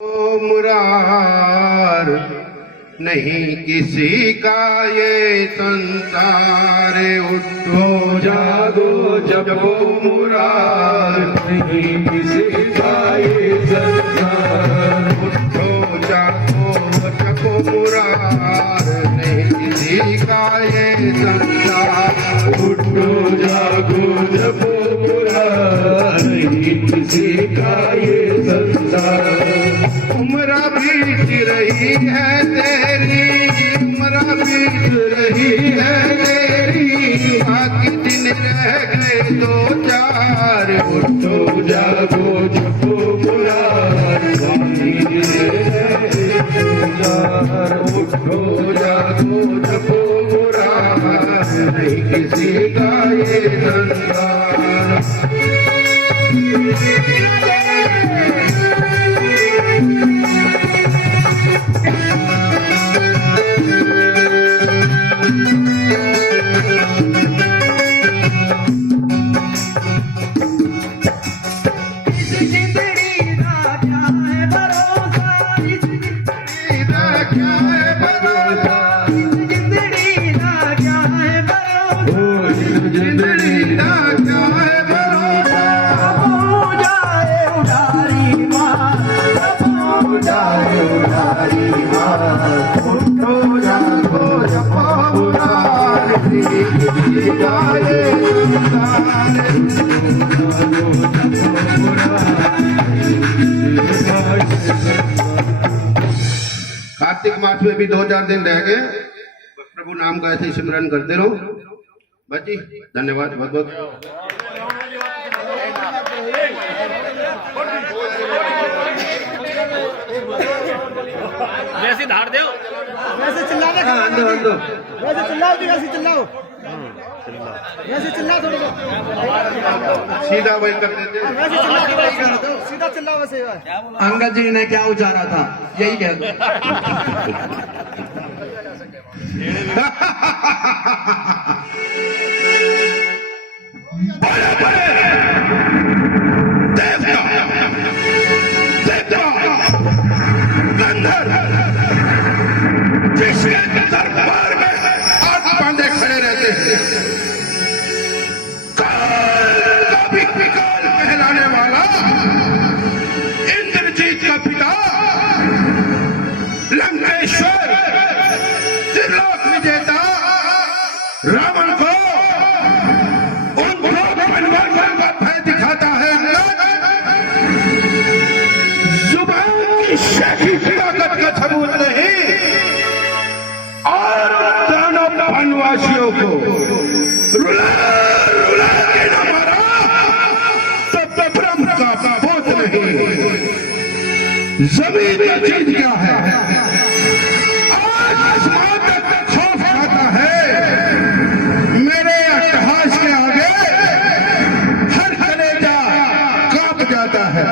मुरार नहीं किसी का ये संसार, उठो जागो जपो मुरार नहीं किसी का ये संसार, उठो जागो जपो मुरार नहीं किसी का ये संसार, उठो जागो जपो मुरार नहीं किसी का ये संसार। उम्र बीत रही है तेरी, उम्र बीत रही है तेरी, बाकी दिन रह गए दो चार, उठो जागो जपो मुरार बाकी दिन रह गए दो चार, उठो जागो जपो मुरार नहीं किसी का ये संसार। कार्तिक मास में भी 2-4 दिन रह गए, प्रभु नाम का ऐसे सिमरन करते रहो। बस जी, धन्यवाद बहुत बहुत। वैसे धार दो, वैसे चिल्ला दे, वैसे चिल्लाओ जी, वैसे चिल्लाओ, वैसे चिल्ला थोड़ा सीधा वही कर देते, वैसे चिल्ला, सीधा चिल्लाओ वैसे। अंगद जी ने क्या उचारा था यही कह दो। जिसके दरबार में हाथ बांधे खड़े रहते हैं, काल का भी विकाल कहलाने वाला इंद्रजीत का पिता लंकेश्वर त्रिलोक विजेता रावण को उन परिवारों का भय दिखाता है। जुबान की शाही ताकत का सबूत नहीं और दानव वनवासियों को रुला रुला के न मारा तो ब्रह्म का बोध नहीं। जमीन का चीज क्या है, आज आसमान तक खौफ खाता है। मेरे अट्टहास के आगे हर कलेजा कांप जाता है।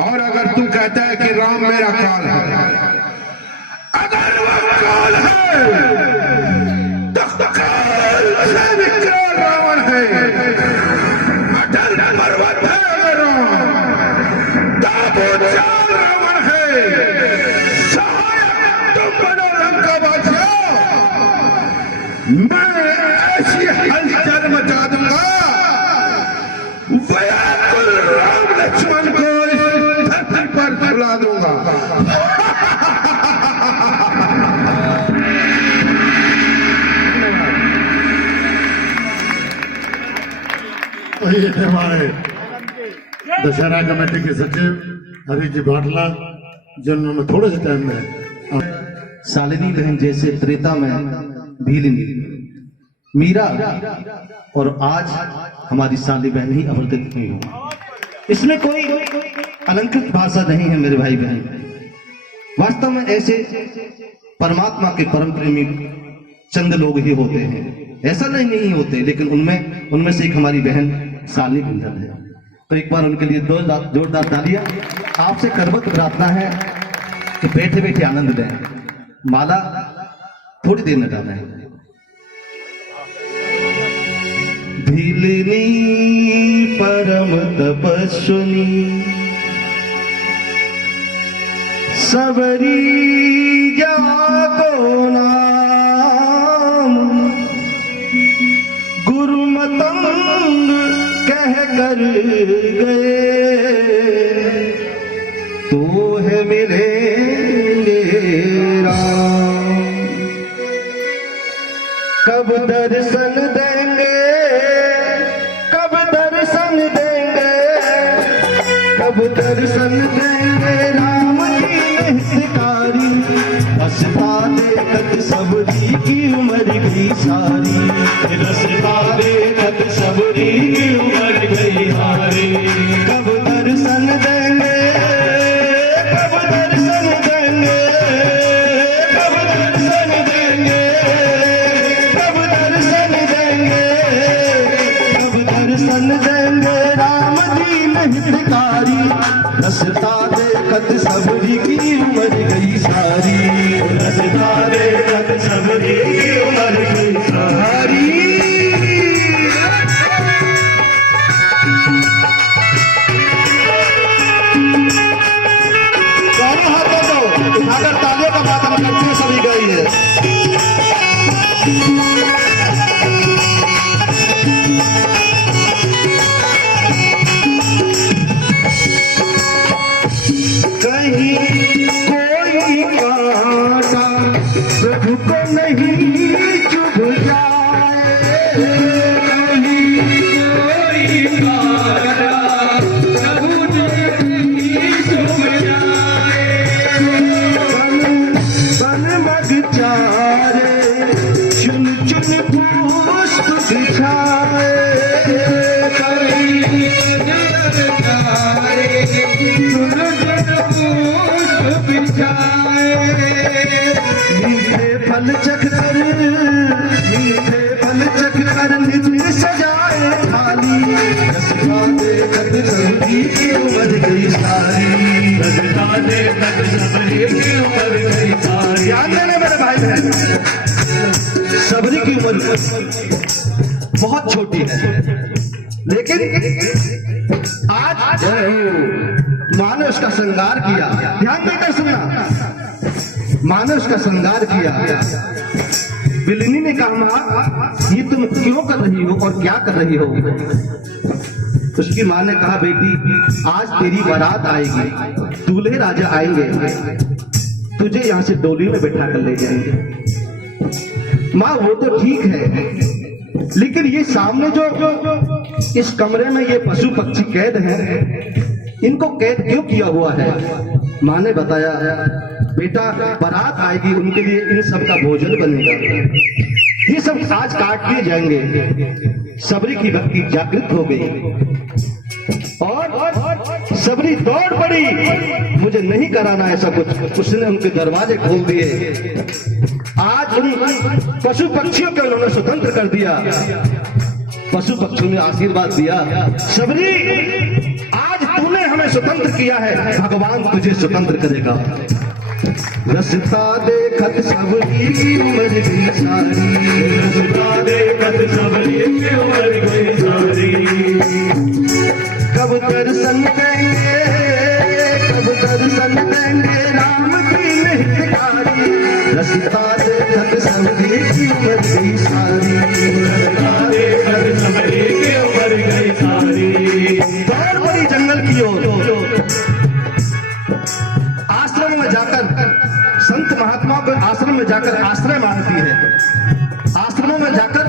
और अगर तू कहता है कि राम मेरा काल है, अगर वो काल है तो काल से विकराल रावण है, अटल पर्वत है राम, दाबोचार रावण है, सहायक तुम बनो लंकावासियों। मैं ऐसी हलचल मचा दूंगा, व्याकुल राम लक्ष्मण को इस धरती पर फैला दूंगा। वही हमारे दशहरा कमेटी के सचिव हरीश जी भाटला, जिन्होंने थोड़े से टाइम में शालिनी बहन जैसे त्रेता में भीलिनी मीरा और आज हमारी शाली बहन ही अवर्तित हुई हो। इसमें कोई अलंकृत भाषा नहीं है मेरे भाई बहन। वास्तव में ऐसे परमात्मा के परम प्रेमी चंद लोग ही होते हैं, ऐसा नहीं होते, लेकिन उनमें से एक हमारी बहन शालिनी बिंदल है। तो एक बार उनके लिए 2 जोरदार तालियां। आपसे करबत प्रार्थना है कि बैठे बैठे आनंद दें, माला थोड़ी देर में डालें। भीलिनी परम तपस्विनी सबरी जाको नाम गुरु मतंग कह कर गए, तो है मेरे राम। कब दर्शन देंगे, कब दर्शन देंगे, कब दर्शन देंगे राम जी हितकारी। रसता देखत सबरी की उम्र गई सारी, रसता देखत सबरी की उम्र गई हारी। कब दर्शन देंगे, कब दर्शन देंगे, कब दर्शन देंगे, कब दर्शन देंगे, कब दर्शन देंगे राम दीन हितकारी। रसता देखत सबरी की उम्र गई सारी, रसता देखत सबरी की उम्र गई सारी। दोनों हाथों को उठाकर तालियों का मातम करते हैं सभी गई है। कहीं कोई कांटा प्रभु को नहीं चुभ जाए, कहीं कोई कांटा प्रभु को नहीं चुभ जाए। बन मग चारे चुन चुन पुष्प बिछाए, कहीं मीठे फल चख कर, मीठे फल चख कर नित्य सजाए थाली। रसता देखत सबरी की उम्र गई सारी, रसता देखत सबरी की उम्र गई सारी। ध्यान देना मेरे भाई बहन, सबरी की उम्र बहुत छोटी है, लेकिन आज माँ ने उसका श्रृंगार किया। ध्यान देकर सुनना, माँ ने उसका श्रृंगार किया। बिलनी ने कहा माँ ये तुम क्यों कर रही हो और क्या कर रही हो? उसकी माँ ने कहा बेटी आज तेरी बारात आएगी, दूल्हे राजा आएंगे, तुझे यहाँ से डोली में बैठा कर ले जाएंगे। माँ वो तो ठीक है, लेकिन ये सामने जो इस कमरे में ये पशु पक्षी कैद हैं, इनको कैद क्यों किया हुआ है? माँ ने बताया बेटा बारात आएगी, उनके लिए इन सब का भोजन बनेगा, ये सब आज काट लिए जाएंगे। सबरी की भक्ति जागृत हो गई और सबरी दौड़ पड़ी, मुझे नहीं कराना ऐसा कुछ। उसने उनके दरवाजे खोल दिए। आज उन पशु पक्षियों को उन्होंने स्वतंत्र कर दिया। पशु पक्षियों ने आशीर्वाद दिया, सबरी आज तूने हमें स्वतंत्र किया है, भगवान तुझे स्वतंत्र करेगा। रसता देखत सबरी की उम्र गई सारी, रसता देखत सबरी की उम्र गई सारी। कब दर्शन देंगे, कब दर्शन देंगे राम की हितकारी। रसता देखत सबरी की उम्र गई सारी, रसता देखत सबरी की उम्र गई सारी। दौड़ पड़ी जंगल की ओर। आश्रम में जाकर संत महात्माओं के आश्रम में जाकर आश्रय मांगती है। आश्रमों में जाकर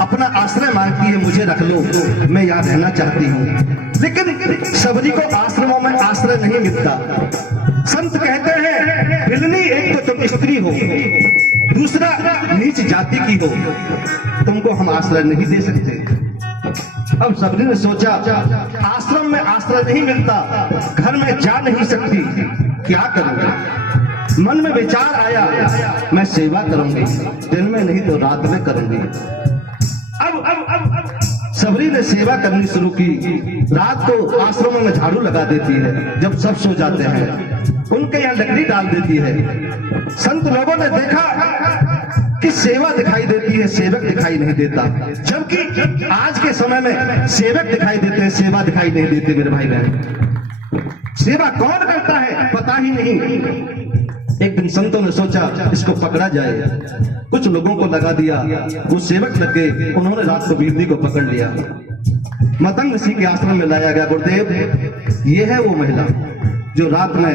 अपना आश्रय मांगती है, मुझे रख लो, मैं यहाँ रहना चाहती हूँ। लेकिन सबरी को आश्रमों में आश्रय नहीं मिलता। संत कहते हैं बिलनी एक तो तुम स्त्री हो, दूसरा नीच जाति की हो, तुमको हम आश्रय नहीं दे सकते। अब सबरी ने सोचा आश्रम में आश्रय नहीं मिलता, घर में जा नहीं सकती, क्या करूँ? मन में विचार आया मैं सेवा करूंगी, दिन में नहीं तो रात में करूंगी। अब सबरी ने सेवा करनी शुरू की। रात को आश्रमों में झाड़ू लगा देती है, जब सब सो जाते हैं उनके यहाँ लकड़ी डाल देती है। संत लोगों ने देखा कि सेवा दिखाई देती है, सेवक दिखाई नहीं देता, जबकि आज के समय में सेवक दिखाई देते हैं, सेवा दिखाई नहीं देते। मेरे भाई बहन, सेवा कौन करता है पता ही नहीं। इन संतों ने सोचा इसको पकड़ा जाए, कुछ लोगों को लगा दिया, वो सेवक लग गए, उन्होंने रात को बिरनी को पकड़ लिया, मतंग ऋषि के आश्रम में लाया गया। गुरुदेव ये है वो महिला जो रात में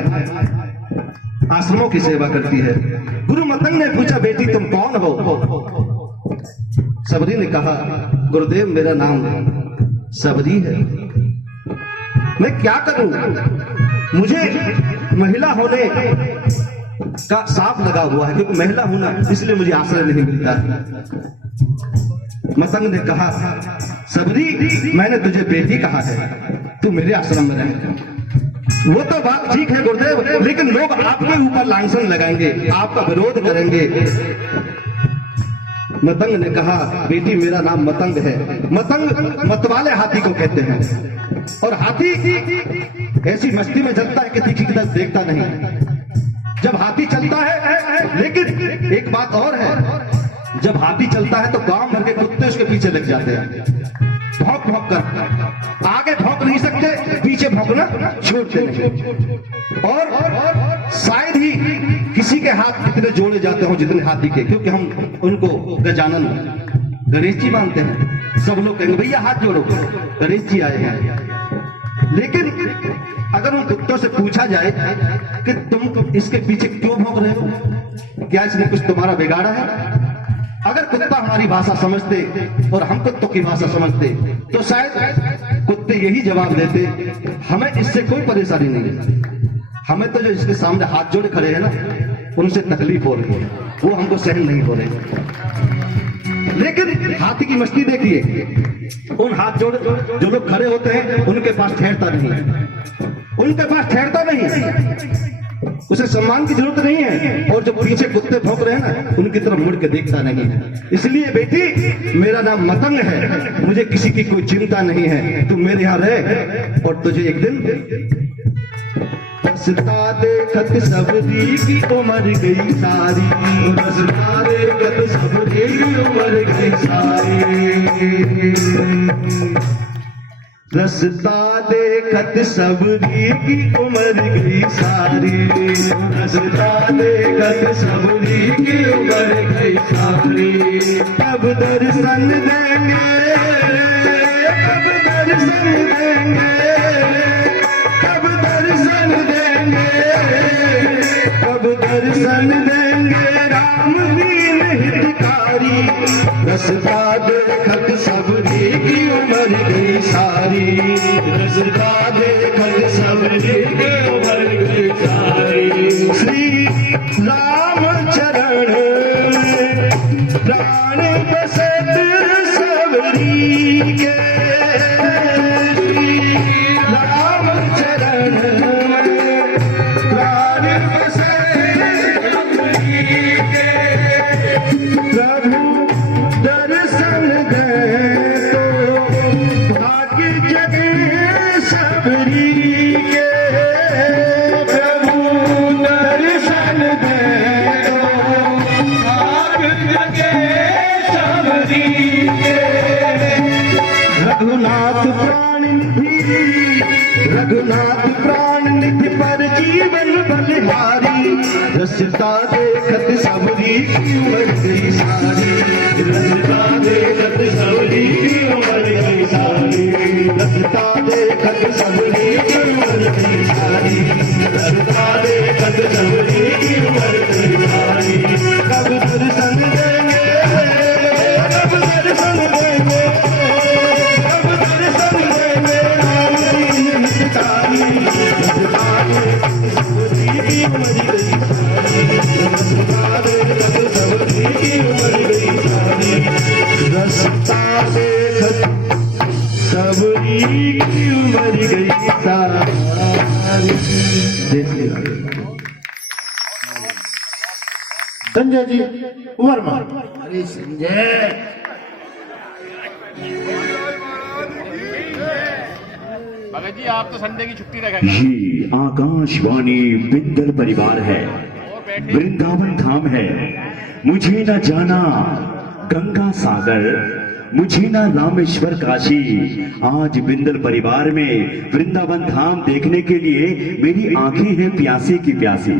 आश्रमों की सेवा करती है। गुरु मतंग ने पूछा, बेटी तुम कौन हो? सबरी ने कहा, गुरुदेव मेरा नाम सबरी है, मैं क्या करूं, मुझे महिला होने का साफ लगा हुआ है, क्योंकि महिला हूं ना इसलिए मुझे आश्रय नहीं मिलता है। मतंग ने कहा, सबरी मैंने तुझे बेटी कहा है, तू मेरे आश्रम में रहे। वो तो बात ठीक है गुरुदेव, लेकिन लोग आपके ऊपर लांछन लगाएंगे, आपका विरोध करेंगे। मतंग ने कहा, बेटी मेरा नाम मतंग है, मतंग मतवाले हाथी को कहते हैं, और हाथी ऐसी मस्ती में चलता है कि तीखी की तरफ देखता नहीं। जब हाथी चलता है, लेकिन एक बात और है, जब हाथी चलता है तो गांव भर के कुत्ते उसके पीछे लग जाते हैं, भौंक भौंक कर। आगे भौंक नहीं सकते, पीछे भौंकना छोड़ते नहीं। और शायद ही किसी के हाथ इतने जोड़े जाते हो जितने हाथी के, क्योंकि हम उनको गजानन गणेश जी मानते हैं। सब लोग कहेंगे भैया हाथ जोड़ो, गणेश जी आए हैं। लेकिन अगर उन कुत्तों से पूछा जाए कि तुम इसके पीछे क्यों भौंक रहे हो, क्या इसने कुछ तुम्हारा बिगाड़ा है? अगर कुत्ता हमारी भाषा समझते और हम कुत्तों की भाषा समझते तो शायद कुत्ते यही जवाब देते, हमें इससे कोई परेशानी नहीं है, हमें तो जो इसके सामने हाथ जोड़े खड़े हैं ना उनसे तकलीफ हो रही है, वो हमको सहन नहीं हो रही। लेकिन हाथी की मस्ती देखिए, उन हाथ जोड़े जो लोग खड़े होते हैं उनके पास ठहरता नहीं है, उनके पास ठहरता नहीं, उसे सम्मान की जरूरत नहीं है। और जो पीछे कुत्ते भौंक रहे हैं ना उनकी तरफ मुड़ के देखता नहीं है। इसलिए बेटी मेरा नाम मतंग है, मुझे किसी की कोई चिंता नहीं है, तू मेरे यहाँ रह और तुझे एक दिन रसता देखत सबरी की उम्र गई सारी, रसता देखत सबरी की उम्र गई सारी, रसता देखत सबरी की उम्र गई सारी, रसता देखत सबरी की उम्र गई सारी। अब दर्शन देंगे, अब दर्शन देंगे, अब दर्शन देंगे, अब दर्शन देंगे राम दीन हितकारी, रसता देखत सबरी की उम्र गई सारी, रसता देखत सबरी की उम्र गई सारी। श्री राम चरण में प्राण बसत सबरी के, श्री राम चरण में प्राण बसत सबरी के। प्रभु दर्शन दे तो भाग्य जगे सबरी के, प्रभु दर्शन दे तो भाग्य जगे सबरी के। रघुनाथ प्राण निधि, रघुनाथ प्राण निधि पर जीवन बलिहारी, रसता देखत सबरी की उम्र गई सारी, रसता देखत सबरी की उम्र गई सारी, रसता देखत सबरी की उम्र गई सारी, रसता देखत सबरी की उम्र गई सारी। कब दर्शन देंगे, कब दर्शन देंगे, कब दर्शन देंगे राम दीन हितकारी, रसता देखत सबरी की उम्र गई सारी, रसता देखत सबरी की उम्र गई सारी, रसता देखत सबरी की उम्र गई सारी। जय श्री राम। संजय जी वर्मा। अरे संजय, भगत जी आप तो संडे की छुट्टी रखेंगे। ये आकाशवाणी बिंदल परिवार है, वृंदावन धाम है, मुझे न जाना गंगा सागर, मुझे न रामेश्वर काशी। आज बिंदल परिवार में वृंदावन धाम देखने के लिए मेरी आंखें हैं प्यासी की प्यासी।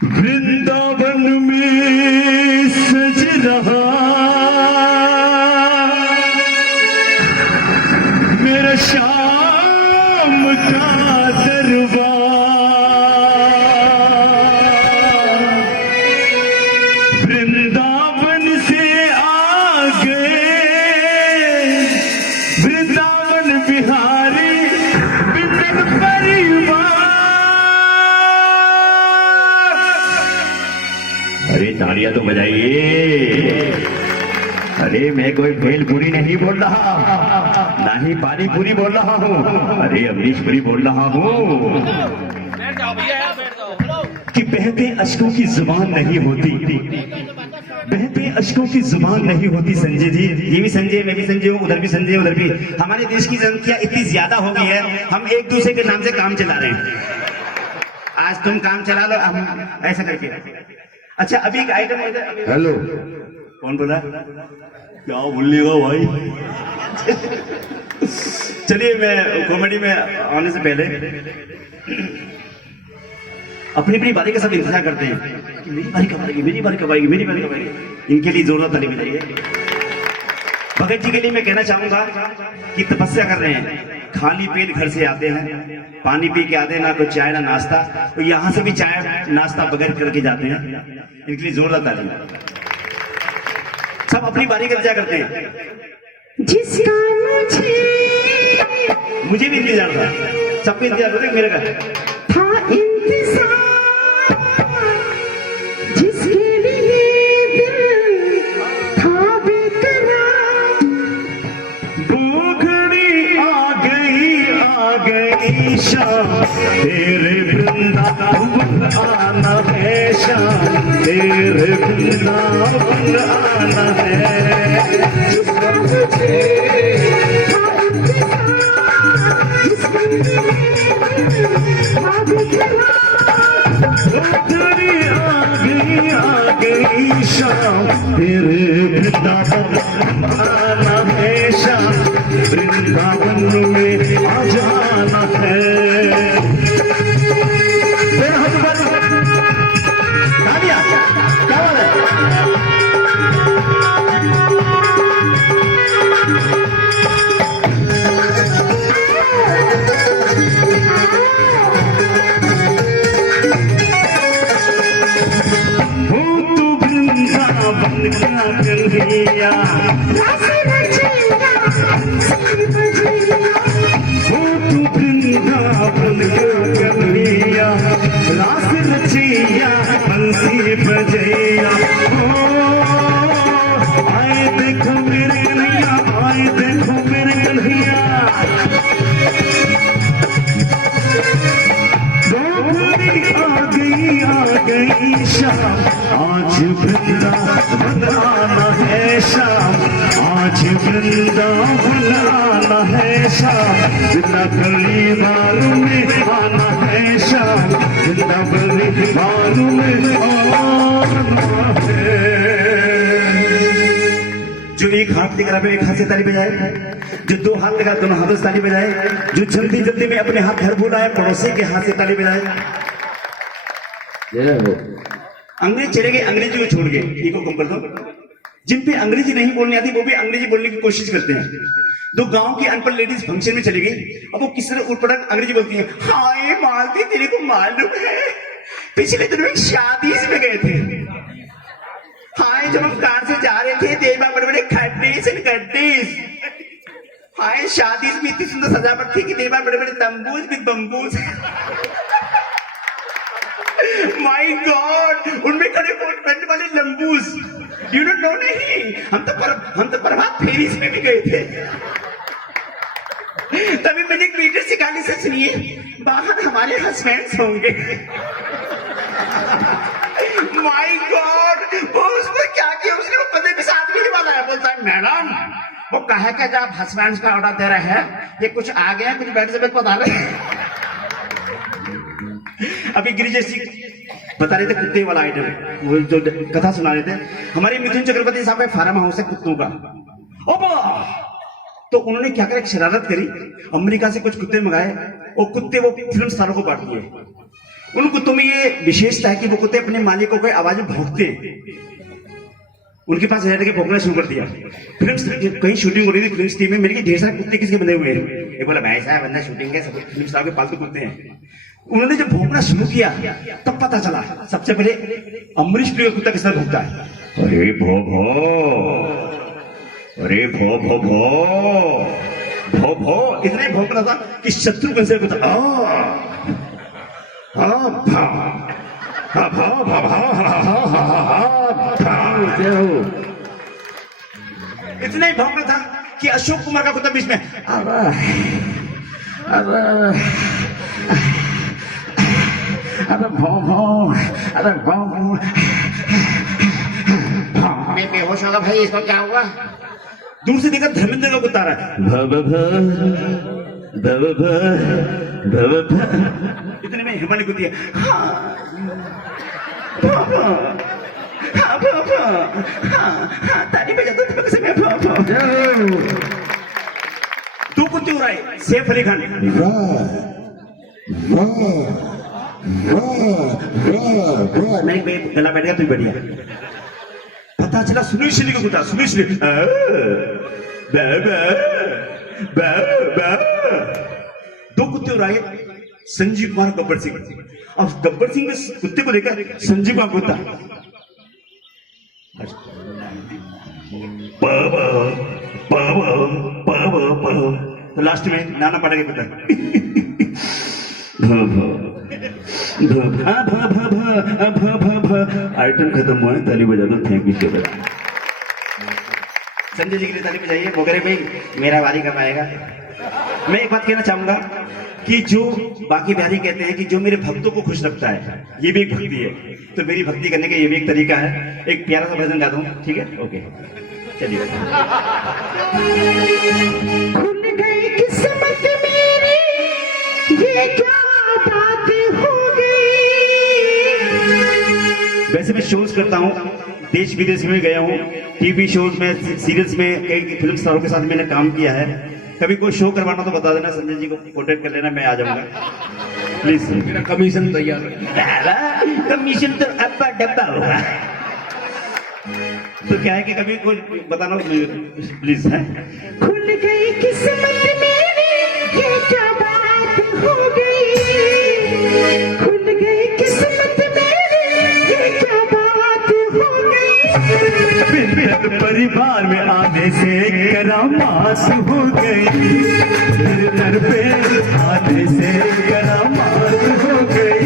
वृंदावन में सज रहा मेरा श्याम का दरबार। वृंदावन से आगे वृंदावन बिहारी बिंदल परिवार। अरे तालियां तो बजाइए। अरे मैं कोई भेलपुरी नहीं बोल रहा, ना ही पानी पूरी बोल रहा हूँ, अरे अमरीशपुरी बोल रहा हूँ कि बहते अश्कों की जुबान नहीं होती, बहते अश्कों की जुबान नहीं होती। संजय जी, ये भी संजय, मैं भी संजय हूँ, उधर भी संजय, उधर भी। हमारे देश की जनसंख्या इतनी ज्यादा हो गई है, हम एक दूसरे के नाम से काम चला रहे हैं। आज तुम काम चला लो, हम ऐसा करके। अच्छा, अभी एक आइटम है। हेलो, कौन बोला? क्या बोलिएगा भाई? चलिए, मैं कॉमेडी में आने से पहले अपनी अपनी बारी का सब इंतजार करते हैं कि मेरी बारी कब आएगी, मेरी बारी कब आएगी, मेरी बारी कब आएगी। इनके लिए जोरदार ताली बजाइए। भगत जी के लिए मैं कहना चाहूंगा कि तपस्या कर रहे हैं, खाली पेट घर से आते हैं, पानी पी के आते हैं, ना कोई चाय ना नाश्ता, तो यहाँ से भी चाय नाश्ता बगैर करके जाते हैं। इनके लिए जोरदार ताली। सब अपनी बारी का इंतजार करते हैं। जिसका मुझे भी इंतजार था, सबको इंतजार करते मेरे का था इंतजार, जिसके लिए दिल था बेकरार। भूखड़ी आ गई शाम, तेरे वृंदावन आना है शाम, तेरे वृंदावन आना है। आ गई शाम, तेरे वृंदावन आना है शाम, वृंदावन में आ जाना है। कन्हैया वृंदावन कन्हैया, रास रचैया बंसी बजैया। आए देखो मेरे कन्हैया, आए देखो मेरे कन्हैया। आ गई शाम, आज वृंदावन आना है शाम, आज वृंदावन आना है शाम, वृंदावनी बालों में आना है शाम, वृंदावनी बालों में आना है। जो एक हाथ लेकर अपने एक हाथ से ताली बजाए, जो दो हाथ लेकर दोनों हाथों से ताली बजाए, जो जल्दी जल्दी में अपने हाथ घर बुलाए, पड़ोसी के हाथ से ताली बजाए। अंग्रेज चले गए, अंग्रेजी को छोड़ के, इको कम कर दो। जिन पे अंग्रेजी नहीं बोलनी आती वो भी अंग्रेजी बोलने की कोशिश करते हैं। दो गांव की अनपढ़ लेडीज फंक्शन में चली गई, अब वो किस तरह उठपटांग अंग्रेजी बोलती है। हाय मालती, तेरे को मालूम है पिछले दिनों एक शादी में गए थे। हाय, जब हम कार से जा रहे थे, देवा बड़े बड़े खड्डीस एंड गड्डीस। हाय, शादी में इतनी सुंदर सजावट थी कि देवा बड़े बड़े तंबूज विद बम्बूज। माय गॉड, उनमें खड़े कोट पैंट वाले लंबूज। You don't know? नहीं, हम तो प्रभात फेरी में भी गए थे। तभी मैंने एक मीटर से गाली से सुनिए, बाहर हमारे हस्बैंड्स होंगे। माय गॉड, वो उसको क्या किया उसने? वो पते के साथ भी वाला है। बोलता है मैडम, वो कहे कि जब हस्बैंड्स का ऑर्डर दे रहे हैं, ये कुछ आ गया, कुछ बेड से बेड बता रहे हैं। अभी गिरिजा सिंह बता रहे थे कुत्ते वाला आइटम, वो जो कथा सुना रहे थे। हमारे मिथुन चक्रवर्ती साहब का फार्म हाउस है कुत्तों का। तो उन्होंने क्या करा, शरारत करी, अमेरिका से कुछ कुत्ते मंगाए, और कुत्ते वो फिल्म स्टारों को बांट दिए। उन कुत्तों में ये विशेषता है कि वो कुत्ते अपने मालिकों को आवाज में भौंकते हैं। उनके पास रहकर के भौंकना शुरू कर दिया। फिल्म कहीं शूटिंग हो रही थी, फिल्म टीम में, मेरे के ढेर सारे कुत्ते किसके बंधे हुए हैं। एक बोला मैं ऐसा बंदा शूटिंग के सब फिल्म स्टार के पालतू कुत्ते हैं। उन्होंने जब भौंकना शुरू किया तब पता चला सबसे पहले अमरीश पुरी का कुत्ता किस तरह भौंकता है। अरे भो भो, अरे भो भो भो भो भो इतना ही भौंक रहा था कि शत्रुघ्न से कुत्ता इतना ही भौंक रहा था कि अशोक कुमार का कुत्ता बीच में अरे भौ भौ, अरे भौ भौ। मैं बेहोश होगा भाई, इसको क्या हुआ? दूर से देखा धर्मेंद्र का कुत्ता आ रहा है। इतने में हिमानी कुत्ती है। ताली बजा दो से मैं दो कुत्ते हो रहा है। सैफ अली खान नहीं गला बैठ गया तू बढ़िया। पता चला सुनील शेट्टी का कुत्ता। सुनील शेट्टी दो कुत्ते हो रहा है। संजीव कुमार गब्बर सिंह। अब गब्बर सिंह के कुत्ते को देखा संजीव का कुत्ता तो लास्ट में नाना पाटा के कुत्ता आइटम खत्म हुआ है। ताली बजा दो। Thank you. संजय जी के लिए ताली बजाइए। वगैरह भाई मेरा वारी कब आएगा। मैं एक बात कहना चाहूंगा कि जो बाकी बिहारी कहते हैं कि जो मेरे भक्तों को खुश रखता है ये भी एक भक्ति है, तो मेरी भक्ति करने का ये भी एक तरीका है। एक प्यारा सा भजन गाता हूँ, ठीक है? ओके चलिए। खुल गई किस्मत मेरी, ये क्या बात हो गई। वैसे मैं शोज करता हूँ, देश विदेश में गया हूँ, टीवी शोज में, सीरियल्स में, कई फिल्म स्टारों के साथ मैंने काम किया है। कभी कोई शो करवाना तो बता देना, संजय जी को कॉन्टेक्ट कर लेना, मैं आ जाऊंगा प्लीज। मेरा कमीशन तैयार है। कमीशन तो अब्बा डब्बा होगा। तो क्या है कि कभी कोई बताना प्लीज है। खुल गई किस्मत मेरी, ये क्या बात हो गई। खुल गई किस्मत मेरी, ये क्या बात हो गई। परिवार में आने से करामात हो गई। घर पे आने से करामात हो गई।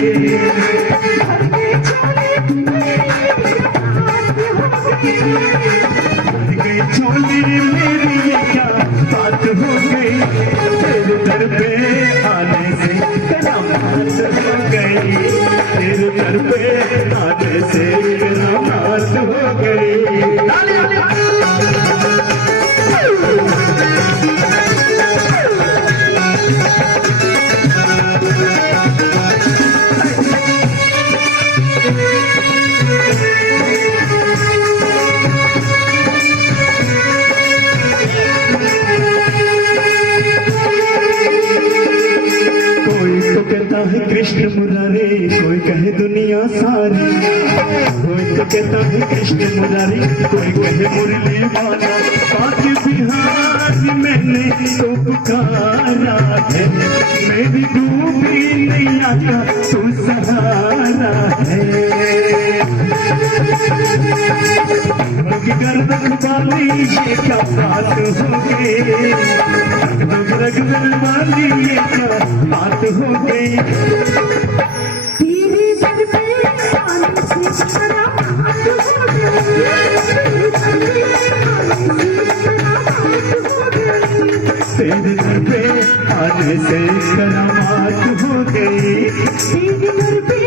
छोली मेरी ये क्या बात हो गई। तेरे घर पे आने से करामात हो गई। तेरे घर पे आने से करामात हो गई। कृष्ण मुरारी, कोई कहे दुनिया सारी। कोई तो कहता है कृष्ण मुरारी, कोई कहे मुरली वाला। पाक बिहार मैंने तो पुकारा है, मेरी डूबी नैया का तू सहारा है। गर्दन वाली ये क्या बात हो गई। गर्दन वाली ये क्या बात हो गई। तेरे दर पे आने से करामात हो गई। तेरे दर पे आने से करामात हो गई। तेरे दर पे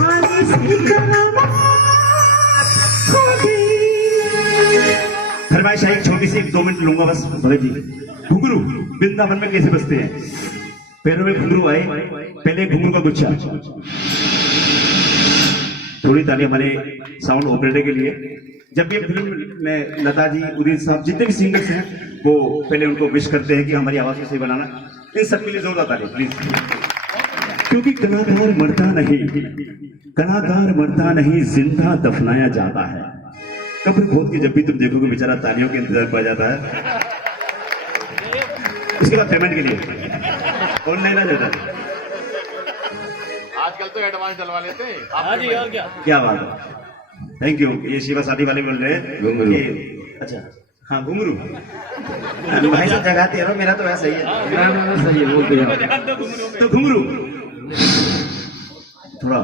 आने से करामात हो गई। फरमाइश आई छोटी सी, 2 मिनट लूंगा बस। भगत जी घुंघरू वृंदावन में कैसे बजते हैं। पैरों में घुंघरू आए, पहले घुंघरू का गुच्छा। थोड़ी ताली हमारे साउंड ऑपरेटर के लिए। जब भी फिल्म में लता जी, उदित साहब, जितने भी सिंगर्स हैं वो पहले उनको विश करते हैं कि हमारी आवाज को सही बनाना। इन सबके लिए जोरदार ताली प्लीज। क्योंकि कलाकार मरता नहीं, कलाकार मरता नहीं, जिंदा दफनाया जाता है। कब्र खोद के जब भी तुम देखोगे बेचारा तालियों के इंतजार पर जाता है, उसके बाद पेमेंट के लिए ऑनलाइन आ जाता है। आजकल तो एडवांस डलवा लेते हैं। हाँ जी, और क्या बात है, थैंक यू। ये शिवा साथी वाले बोल रहे हैं। अच्छा हाँ, घुंगरू भाई सब जगह दे रहा हूँ, मेरा तो वैसा ही है। सही है, बोलते हैं। तो घुंगरू थोड़ा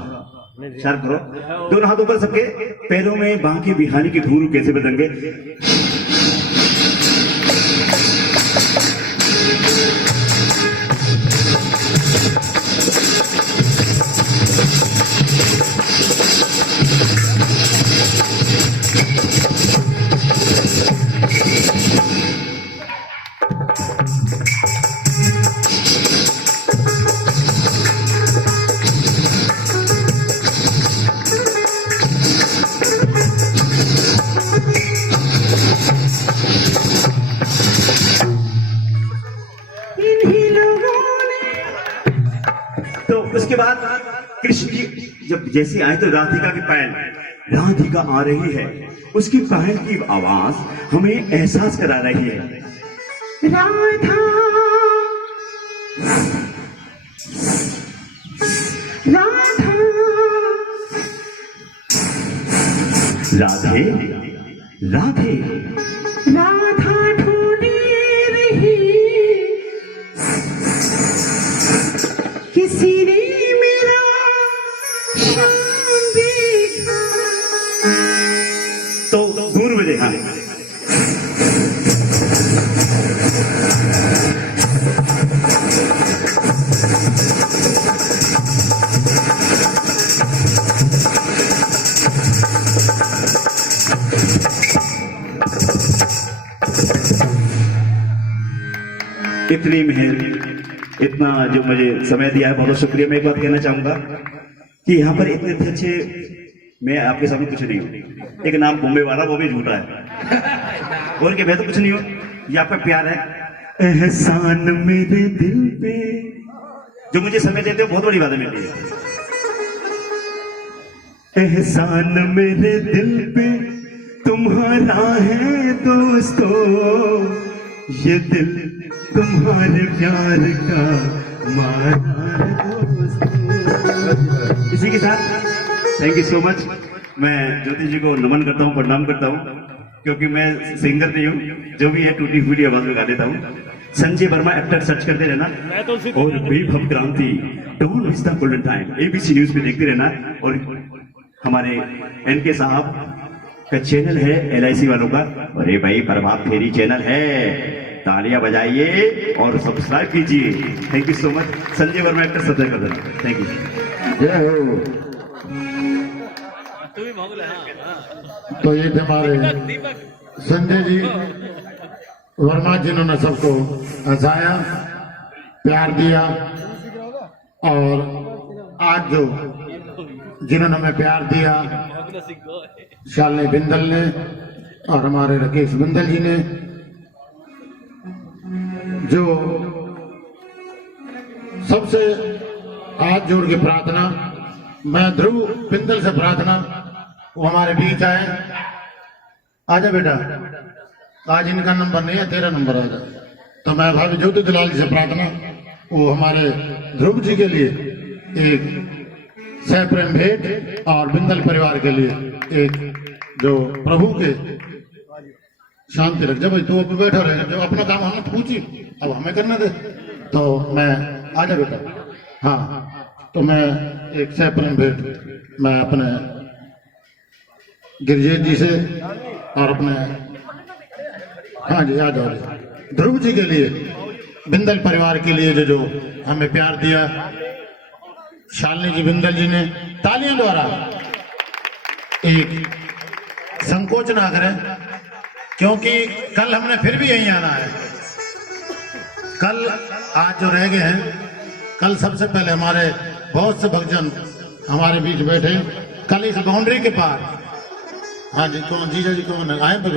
शार्प करो, दोनों हाथों पर सबके, पैरों में बांके बिहारी के घुंगरू कैसे बदलेंगे। तो उसके बाद कृष्ण जी जब जैसे आए तो राधिका की पायल, राधिका आ रही है, उसकी पायल की आवाज हमें एहसास करा रही है। राधा राधा राधे राधे राधा ढूंढी रही किसी ने मेरा शाम देखा। तो दूर में देखा इतनी मेहर, इतना जो मुझे समय दिया है, बहुत बहुत शुक्रिया। मैं एक बात कहना चाहूंगा कि यहाँ पर इतने अच्छे, मैं आपके सामने कुछ नहीं हूँ। एक नाम बॉम्बे वाला, वो भी झूठा है, और क्या, मैं तो कुछ नहीं हूँ। ये आपका प्यार है, एहसान मेरे दिल पे, जो मुझे समय देते हो बहुत बड़ी बात है मेरे लिए। एहसान मेरे दिल पे तुम्हारा है दोस्तों, ये दिल तुम्हारे प्यार का मारा है दोस्तों। इसी के साथ थैंक यू सो मच। मैं ज्योति जी को नमन करता हूँ, प्रणाम करता हूँ, क्योंकि मैं सिंगर नहीं हूँ, जो भी है टूटी फूटी आवाज में गा देता हूँ। संजय वर्मा एक्टर सर्च करते रहना, और वैभव क्रांति, don't miss the golden time, ABC news पे देखते रहना। और हमारे एनके साहब का चैनल है LIC वालों का, अरे भाई प्रभात फेरी चैनल है, तालियां बजाइए और सब्सक्राइब कीजिए। Thank you so much. Sanjay Verma actor subscribe कर देना, थैंक यू। जय हो। तो ये थे हमारे संजय जी वर्मा, जिन्होंने सबको हंसाया, प्यार दिया, और आज जो जिन्होंने हमें प्यार दिया, शालिनी बिंदल ने और हमारे राकेश बिंदल जी ने, जो सबसे हाथ जोड़ के प्रार्थना, मैं ध्रुव बिंदल से प्रार्थना, वो हमारे बीच आए। आजा बेटा, आज इनका नंबर नहीं है, तेरा नंबर आजा। तो मैं भाभी ज्योति दलाल जी से प्रार्थना, वो हमारे ध्रुव जी के लिए एक सह प्रेम भेंट, और बिंदल परिवार के लिए एक, जो प्रभु के शांति रख। जब तू अब बैठा रहे, जो अपना काम हमने पूछी, अब हमें करने दे। तो मैं आजा बेटा, हाँ, तो मैं एक सह प्रेम भेंट मैं अपने गिरजेत जी से और अपने, हाँ जी, आ जाओ, ध्रुव जी के लिए, बिंदल परिवार के लिए जो हमें प्यार दिया, शालिनी जी बिंदल जी ने तालियों द्वारा, एक संकोच ना करें, क्योंकि कल हमने फिर भी यहीं आना है। कल आज जो रह गए हैं, कल सबसे पहले हमारे बहुत से भक्तजन हमारे बीच बैठे, कल इस बाउंड्री के पार। हाँ जी, कौन जीजा जी, कौन आए? तो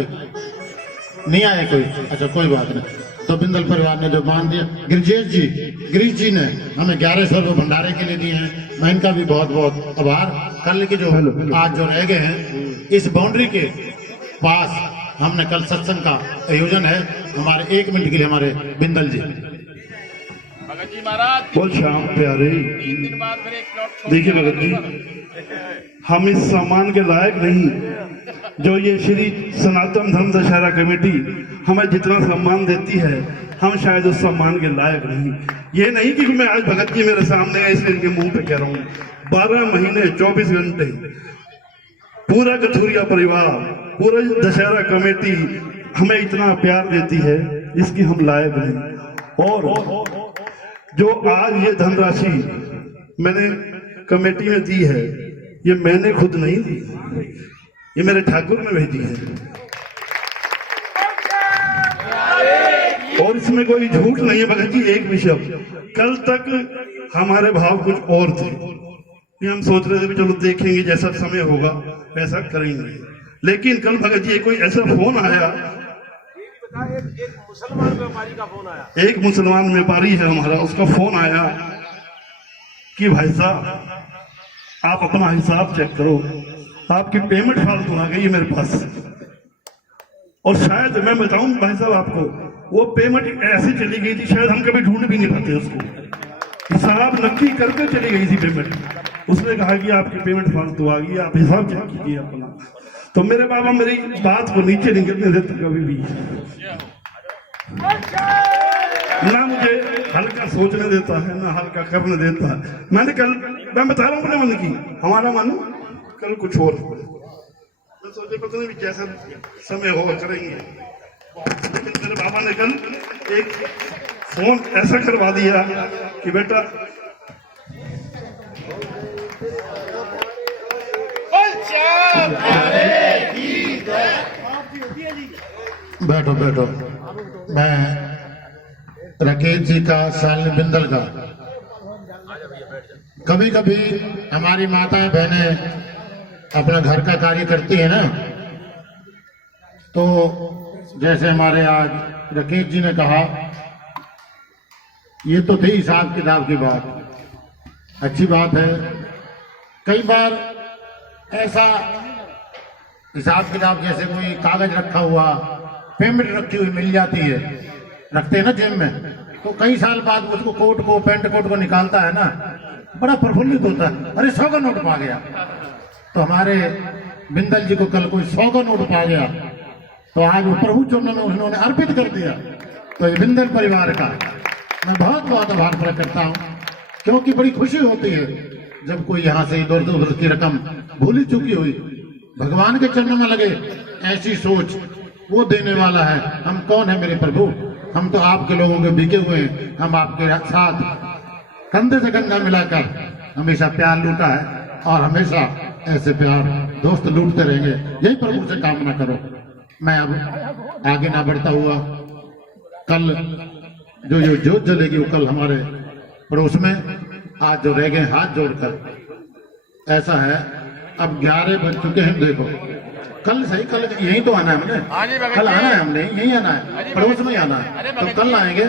नहीं आए कोई? अच्छा, कोई बात नहीं। तो बिंदल परिवार ने जो मान दिया, गिरीश जी ने हमें 1100 रुपये भंडारे के लिए दिए हैं, मैं इनका भी बहुत बहुत आभार। कल के जो आज जो रह गए हैं इस बाउंड्री के पास, हमने कल सत्संग का आयोजन है, हमारे 1 मिनट के लिए हमारे बिंदल जी। बहुत श्याम प्यारे, देखिए भगत जी, हम इस सम्मान के लायक नहीं जो ये श्री सनातन धर्म दशहरा कमेटी हमें जितना सम्मान देती है, हम शायद उस सम्मान के लायक नहीं। ये नहीं कि मैं आज भगत जी मेरे सामने है इसलिए इनके मुंह पे कह रहा हूँ। 12 महीने 24 घंटे पूरा कथुरिया परिवार, पूरा दशहरा कमेटी हमें इतना प्यार देती है, इसकी हम लायक नहीं। और जो आज ये धनराशि मैंने कमेटी में दी है, ये मैंने खुद नहीं दी, ये मेरे ठाकुर ने भेजी है। और इसमें कोई झूठ नहीं है भगत जी, एक विषय, कल तक हमारे भाव कुछ और थे, ये हम सोच रहे थे भी चलो देखेंगे जैसा समय होगा वैसा करेंगे, लेकिन कल भगत जी कोई ऐसा फोन आया, एक मुसलमान व्यापारी का फोन आया, एक मुसलमान व्यापारी है हमारा, उसका फोन आया कि भाई साहब आप अपना हिसाब चेक करो, आपकी पेमेंट फालतू आ गई है मेरे पास। और शायद मैं बताऊं भाई साहब आपको, वो पेमेंट ऐसी चली गई थी शायद हम कभी ढूंढ भी नहीं पाते उसको, हिसाब नक्की करके चली गई थी पेमेंट। उसने कहा कि आपकी पेमेंट फालतू आ गई, आप हिसाब चेक कीजिए अपना। तो मेरे बाबा मेरी बात को नीचे नहीं गिरने देते कभी भी, ना मुझे हल्का सोचने देता है ना हल्का करने देता है। मैं बता रहा हूँ अपने मन की, हमारा मन कल कुछ और, मैं सोचे पता नहीं जैसा समय हो करेंगे, लेकिन मेरे बाबा ने कल एक फोन ऐसा करवा दिया कि बेटा बैठो बैठो। मैं राकेश जी का, शालिनी बिंदल का, कभी कभी हमारी माताएं बहनें अपना घर का कार्य करती है ना, तो जैसे हमारे आज राकेश जी ने कहा, ये तो थी हिसाब किताब की बात, अच्छी बात है। कई बार ऐसा हिसाब किताब जैसे कोई कागज रखा हुआ, पेमेंट रखी हुई मिल जाती है, रखते हैं ना जेब में, तो कई साल बाद उसको कोट को, पेंट कोट को निकालता है ना, बड़ा प्रफुल्लित होता है, अरे 100 का नोट पा गया। तो हमारे बिंदल जी को कल कोई 100 का नोट पा गया, तो आज वो प्रभु चरणों में उन्होंने अर्पित कर दिया। तो ये बिंदल परिवार का मैं बहुत बहुत आभार प्रकट करता हूँ, क्योंकि बड़ी खुशी होती है जब कोई यहाँ से इधर उधर की रकम भूली चुकी हुई भगवान के चरणों में लगे। ऐसी सोच वो देने वाला है। हम कौन है मेरे प्रभु, हम तो आपके लोगों के बिके हुए हैं। हम आपके साथ कंधे से कंधा मिलाकर हमेशा प्यार लूटा है और हमेशा ऐसे प्यार दोस्त लूटते रहेंगे, यही प्रभु से कामना करो। मैं अब आगे ना बढ़ता हुआ, कल जो जोत जलेगी वो कल हमारे पड़ोस में, आज जो रह गए हाथ जोड़कर, ऐसा है अब 11 बज चुके हैं। देखो कल सही, कल यहीं तो आना है हमने, कल आना है हमने, यहीं आना है, पड़ोस में ही आना है। तो कल आएंगे,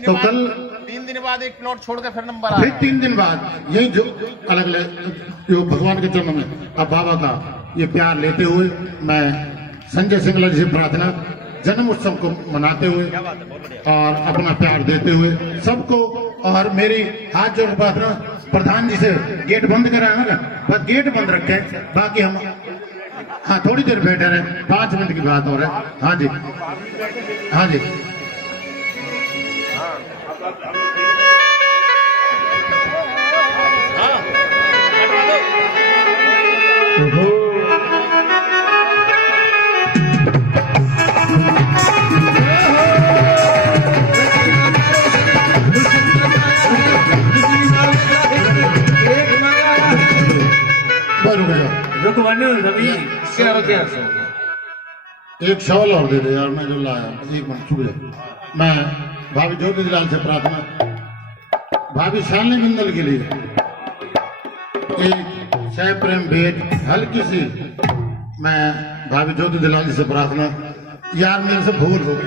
तो कल 3 दिन बाद एक प्लॉट छोड़ के फिर नंबर फिर 3 दिन बाद यही जो अलग अलग जो भगवान के चरणों में अब बाबा का ये प्यार लेते हुए, मैं संजय सिंगला जी से प्रार्थना, जन्म उत्सव को मनाते हुए और अपना प्यार देते हुए सबको, और मेरी हाथ जोड़ प्रार्थना प्रधान जी से, गेट बंद कराना ना, बस गेट बंद रखे, बाकी हम हाँ थोड़ी देर बैठे रहे, 5 मिनट की बात हो रहा है। हाँ जी, हाँ जी। एक शॉल और दे दे यार, मैं जो लाया, एक मिनट छुप जाए। मैं भाभी ज्योतिलाल से प्रार्थना, भाभी शालिनी बिंदल के लिए एक सह प्रेम भेंट हल्की सी, मैं भाभी ज्योतिलाल जी से प्रार्थना, यार मेरे से भूल हो गई।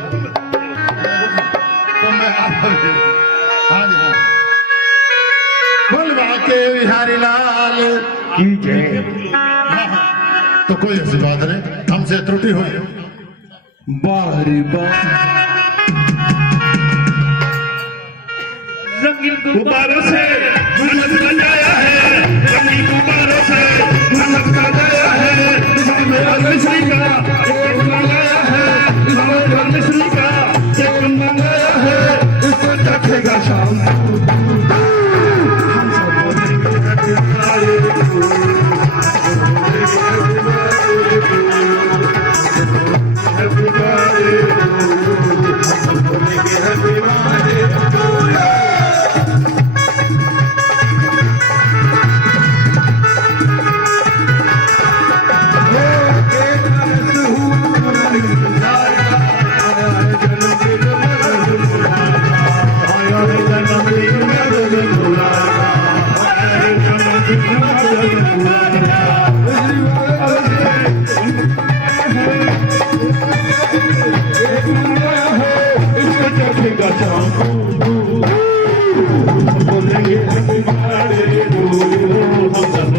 हाँ जी हाँ। बोलवा के बिहारी लाल की जय। हाँ, हाँ। तो कोई ऐसी बात नहीं, हमसे त्रुटि हुई। बारी बार रंगीन गुब्बारों से गुलशन सजाया है, रंगीन गुब्बारों से गुलशन सजाया है, इसमें मिश्री का एक मंगाया है, इसमें मिश्री का एक मंगाया है, इसको चखेगा शाम हम सब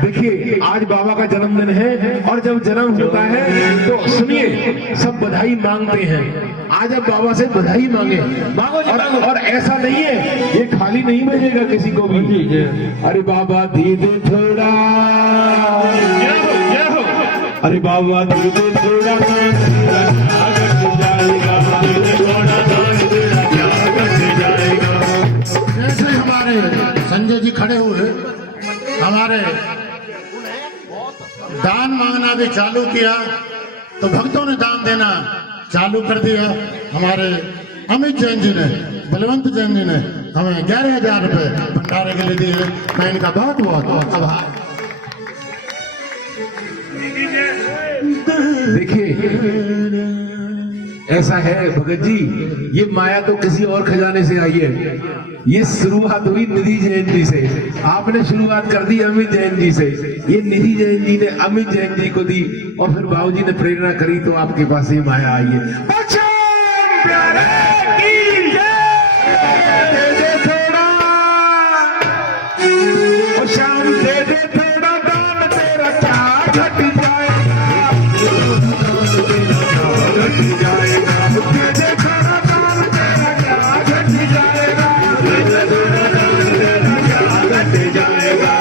देखिए आज बाबा का जन्मदिन है और जब जन्म होता है तो सुनिए सब बधाई मांगते हैं। आज आप बाबा से बधाई मांगे और ऐसा नहीं है ये खाली नहीं भेजेगा किसी को भी। अरे बाबा दे दे थोड़ा, अरे बाबा दे दे थोड़ा, जैसे हमारे संजय जी खड़े हुए, हमारे दान मांगना भी चालू किया तो भक्तों ने दान देना चालू कर दिया। हमारे अमित जैन जी ने, बलवंत जैन जी ने हमें 11,000 रुपए भंडारे के लिए दिए। मैं इनका बहुत बहुत आभार। देखिए ऐसा है भगत जी, ये माया तो किसी और खजाने से आई है। ये शुरुआत हुई निधि जैन जी से, आपने शुरुआत कर दी अमित जैन जी से, ये निधि जैन जी ने अमित जैन जी को दी और फिर बाबू जी ने प्रेरणा करी तो आपके पास ये माया आई है। शाम दे दे थोड़ा दान, तेरा क्या घट जाएगा, दे दे थोड़ा दान, तेरा क्या घट जाएगा, घट जाएगा।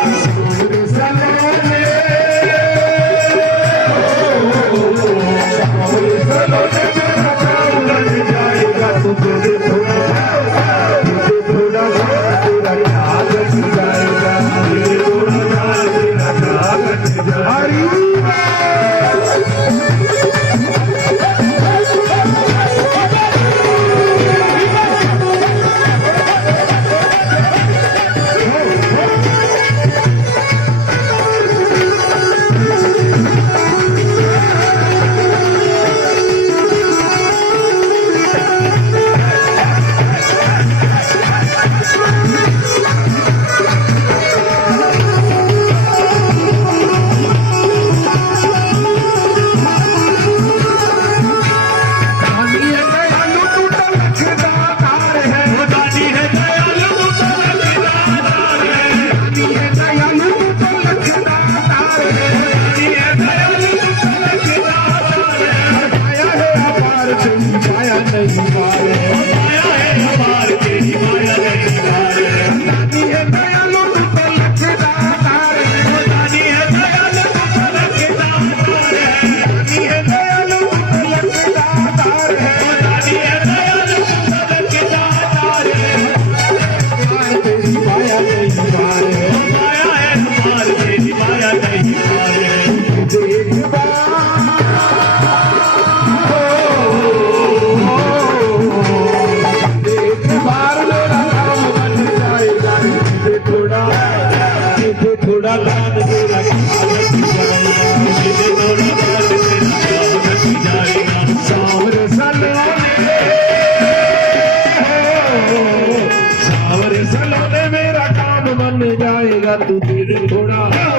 मेरा काम बन जाएगा, तू दे दे थोड़ा।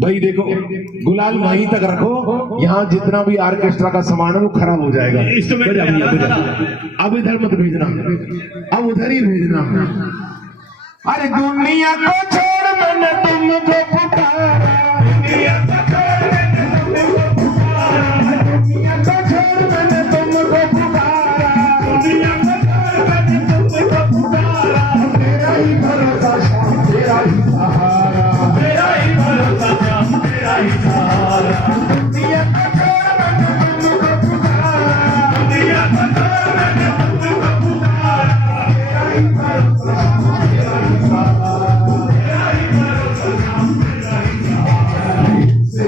भाई देखो, गुलाल वहीं तक रखो, यहाँ जितना भी ऑर्केस्ट्रा का सामान है वो खराब हो जाएगा। अब इधर मत भेजना, अब उधर ही भेजना। अरे दुनिया को छोड़ मैंने तुमको पुकारा, दुनिया को छोड़ मैंने तुमको पुकारा, दुनिया को छोड़ मैंने तुमको पुकारा, तेरा ही भरोसा शाम, तेरा ही सहारा, तेरा ही भरोसा शाम, तेरा ही सहारा, दुनिया को छोड़ मैंने तुमको पुकारा, दुनिया को छोड़ मैंने तुमको पुकारा, तेरा ही भरोसा शाम, तेरा ही सहारा, तेरा ही भरोसा शाम, तेरा ही सहारा, से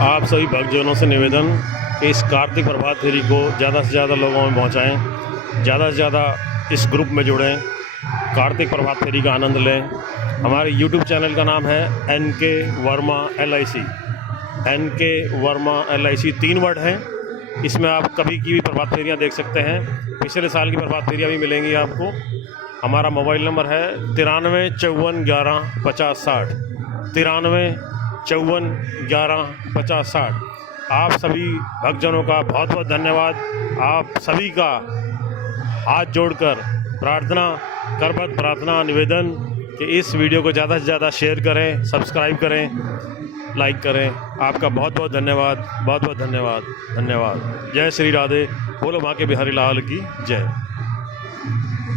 आप सभी भक्तजनों से निवेदन कि इस कार्तिक प्रभात फेरी को ज़्यादा से ज़्यादा लोगों में पहुंचाएं, ज़्यादा से ज़्यादा इस ग्रुप में जुड़ें, कार्तिक प्रभात फेरी का आनंद लें। हमारे YouTube चैनल का नाम है NK Verma LIC, NK Verma LIC 3 word हैं। इसमें आप कभी की भी प्रभात फेरियाँ देख सकते हैं, पिछले साल की प्रभात फेरियाँ भी मिलेंगी आपको। हमारा मोबाइल नंबर है 93 54 11 50 60, 93 54 11 50 60। आप सभी भक्तजनों का बहुत बहुत धन्यवाद। आप सभी का हाथ जोड़कर प्रार्थना, करबद्ध प्रार्थना, निवेदन कि इस वीडियो को ज़्यादा से ज़्यादा शेयर करें, सब्सक्राइब करें, लाइक करें। आपका बहुत बहुत धन्यवाद, बहुत बहुत धन्यवाद, धन्यवाद। जय श्री राधे, बोलो माँ के बिहारी लाल की जय।